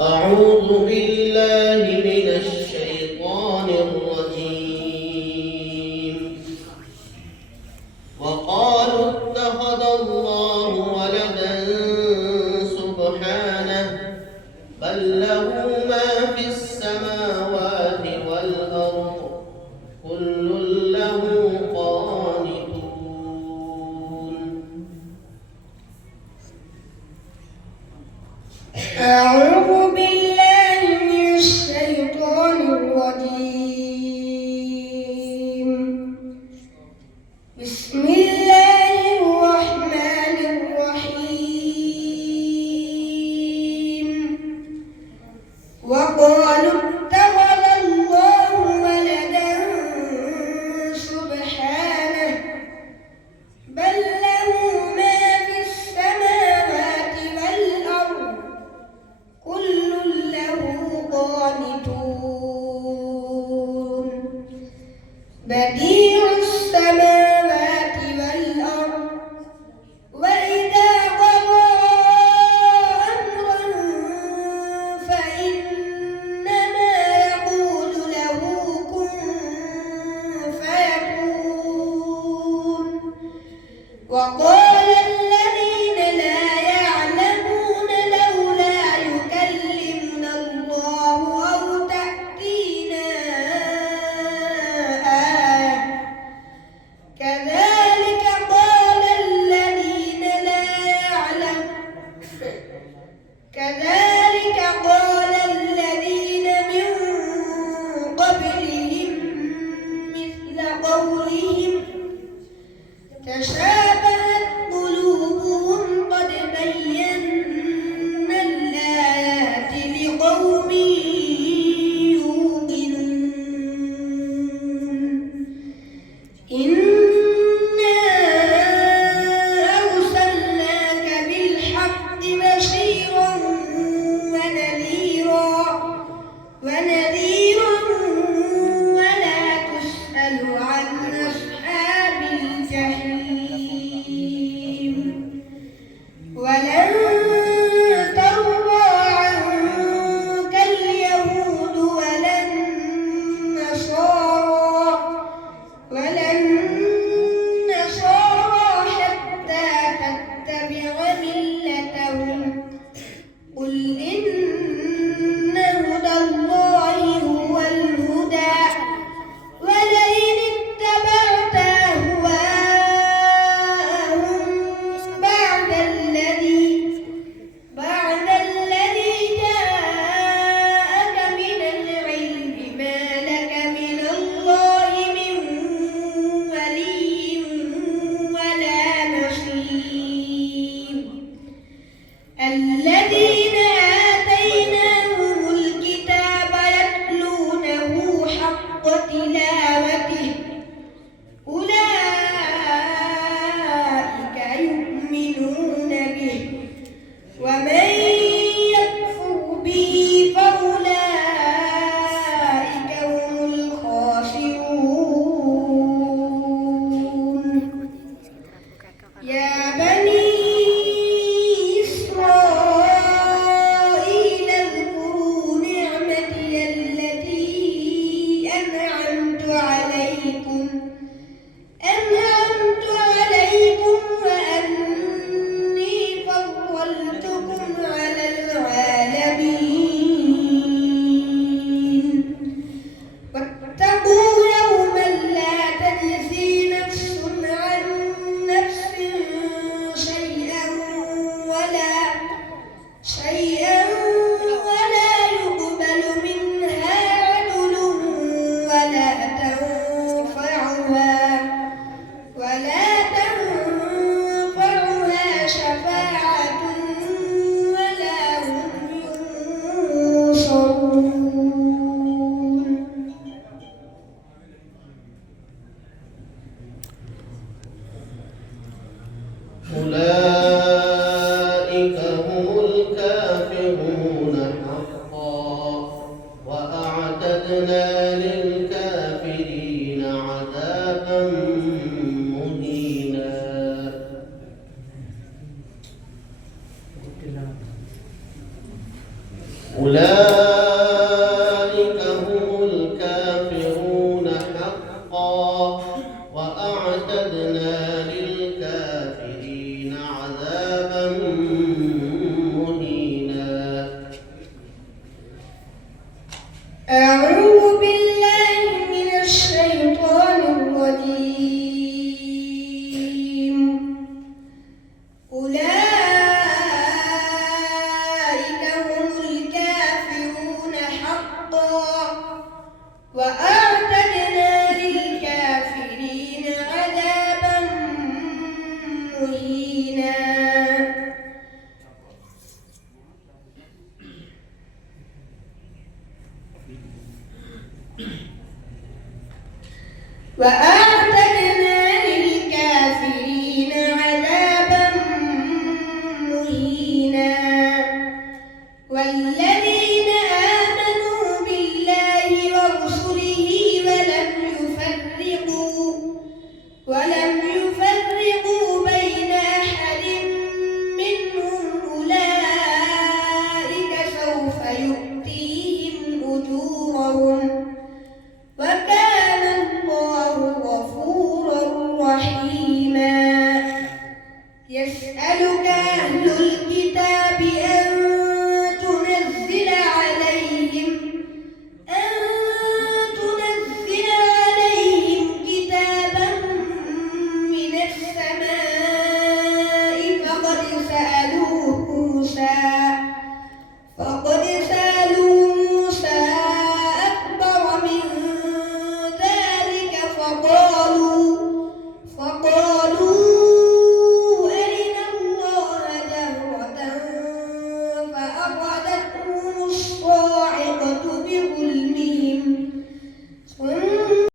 أعوذ بالله من الشيطان الرجيم. وقالوا اتخذ الله ولدا سبحانه بل له ما في السماوات والأرض كل له قانتون. أعوذ بالله من الشيطان الرجيم. بسم الله الرحمن الرحيم. وقالوا اتخذ الله ولدا سبحانه بل له ما في السماوات والأرض كل له قانتون. بديع السماوات والأرض وإذا قضى أمرا فإنما يقول له كن فيكون. وقال الذين لا يعلمون لولا يكلمنا الله أو تأتينا آية كذلك قال الذين لا من قبلهم مثل قولهم تشابهت قلوبهم قد بينا الآيات لقوم يوقنون. إنا أرسلناك بالحق بشيرا ونذيرا ولا تسأل عن أصحاب الجحيم. ولن ترضى عنك اليهود ولا النصارى حتى تتبع ملتهم. قل إن هدى الله هو الهدى ولئن اتبعت أهواءهم بعد الذي جاءك من العلم ما لك من الله من ولي ولا نصير. الذين آتيناهم الكتاب يتلونه حق تلاوته أولئك يؤمنون به ومن يكفر به فأولئك هم الخاسرون. يا بني إسرائيل اذكروا نعمتي التي أنعمت عليكم وأني فضلتكم على العالمين. واتقوا يوما لا تجزي نفس عن نفس شيئا ولا يقبل منها عدل ولا تنفعها شفاعة ولا هم ينصرون. أولئك هم الكافرون حقا وأعتدنا للكافرين عذابا مهينا. أولئك هم الكافرون حقا وأعتدنا للكافرين عذابا مهينا. أعوذ بالله من الشيطان الرجيم. أولئك هم الكافرون حقا وأعتدنا للكافرين عذابا مهينا. وأعتدنا للكافرين عذابا مهينا. والذين آمنوا بالله ورسله ولم يفرقوا